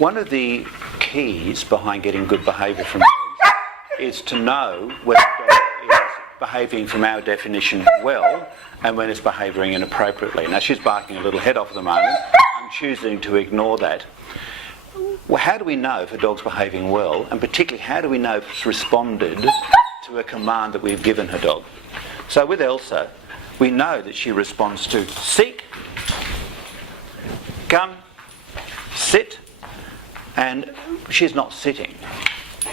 One of the keys behind getting good behaviour from dogs is to know whether a dog is behaving from our definition well and when it's behaving inappropriately. Now she's barking a little head off at the moment. I'm choosing to ignore that. Well, how do we know if a dog's behaving well, and particularly how do we know if it's responded to a command that we've given her dog? So with Elsa, we know that she responds to seek, come, sit, and she's not sitting.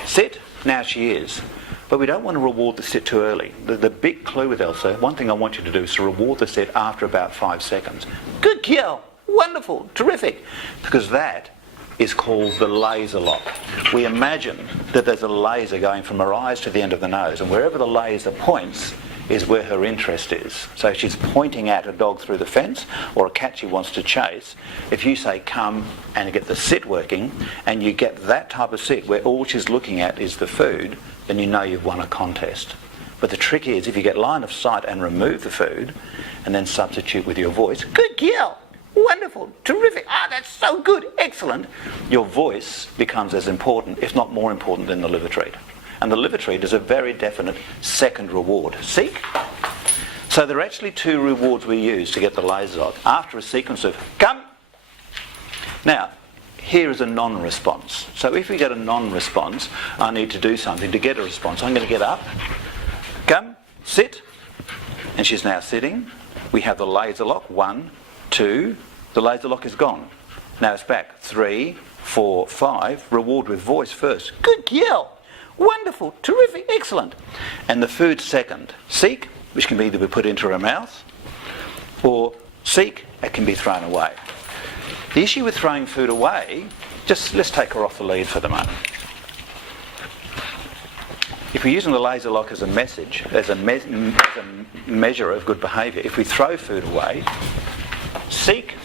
Sit, now she is. But we don't want to reward the sit too early. The big clue with Elsa, one thing I want you to do is to reward the sit after about 5 seconds. Good girl, wonderful, terrific. Because that is called the laser lock. We imagine that there's a laser going from her eyes to the end of the nose, and wherever the laser points is where her interest is. So she's pointing at a dog through the fence or a cat she wants to chase. If you say come and get the sit working, and you get that type of sit where all she's looking at is the food, then you know you've won a contest. But the trick is, if you get line of sight and remove the food and then substitute with your voice, good girl, wonderful, terrific, that's so good, excellent, your voice becomes as important, if not more important, than the liver treat. And the liver treat is a very definite second reward. Seek. So there are actually 2 rewards we use to get the laser lock after a sequence of come. Now, here is a non-response. So if we get a non-response, I need to do something to get a response. I'm going to get up, come, sit, and she's now sitting. We have the laser lock, 1, 2, the laser lock is gone. Now it's back, 3, 4, 5, reward with voice first. Good girl. Wonderful, terrific, excellent. And the food second. Seek, which can either be put into her mouth, or seek, it can be thrown away. The issue with throwing food away, just let's take her off the lead for the moment. If we're using the laser lock as a message, as a measure of good behaviour, if we throw food away, seek,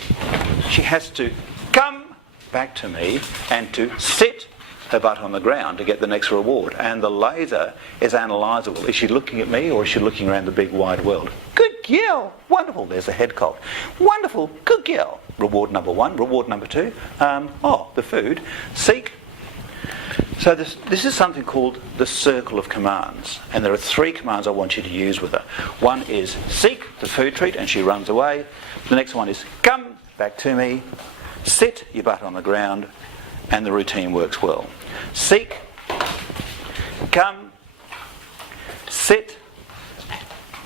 she has to come back to me and to sit her butt on the ground to get the next reward. And the laser is analysable. Is she looking at me or is she looking around the big wide world? Good girl, wonderful, there's a head cock. Wonderful, good girl. Reward number 1, reward number 2, the food. Seek. So this is something called the circle of commands. And there are 3 commands I want you to use with her. One is seek, the food treat, and she runs away. The next one is come, back to me. Sit, your butt on the ground, and the routine works well. Seek, come, sit,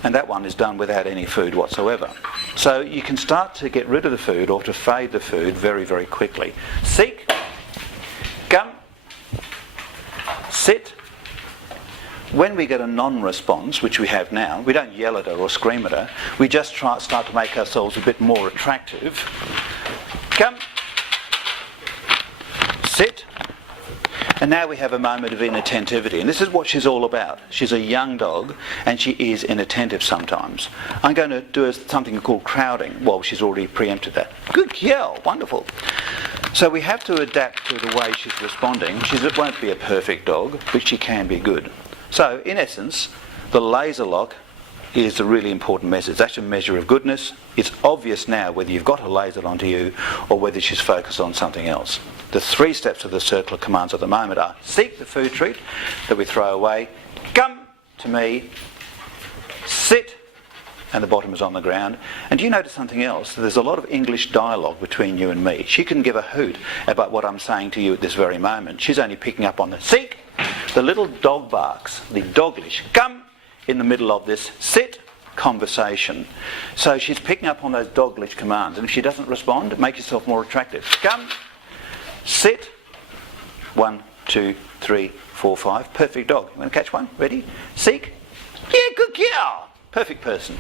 and that one is done without any food whatsoever. So you can start to get rid of the food or to fade the food very, very quickly. Seek, come, sit. When we get a non-response, which we have now, we don't yell at her or scream at her, we just start to make ourselves a bit more attractive. Come, sit. And now we have a moment of inattentivity, and this is what she's all about. She's a young dog and she is inattentive sometimes. I'm going to do something called crowding. Well, she's already preempted that. Good girl, wonderful. So we have to adapt to the way she's responding. It won't be a perfect dog, but she can be good. So in essence, the laser lock is a really important message. That's a measure of goodness. It's obvious now whether you've got her lasered onto you or whether she's focused on something else. The 3 steps of the circle of commands at the moment are seek, the food treat that we throw away, come to me, sit, and the bottom is on the ground. And do you notice something else? There's a lot of English dialogue between you and me. She couldn't give a hoot about what I'm saying to you at this very moment. She's only picking up on the seek, the little dog barks, the doglish, come, in the middle of this sit conversation. So she's picking up on those doglish commands, and if she doesn't respond, make yourself more attractive. Come, sit, 1, 2, 3, 4, 5, perfect dog. You want to catch one? Ready? Seek, yeah, good girl, perfect person.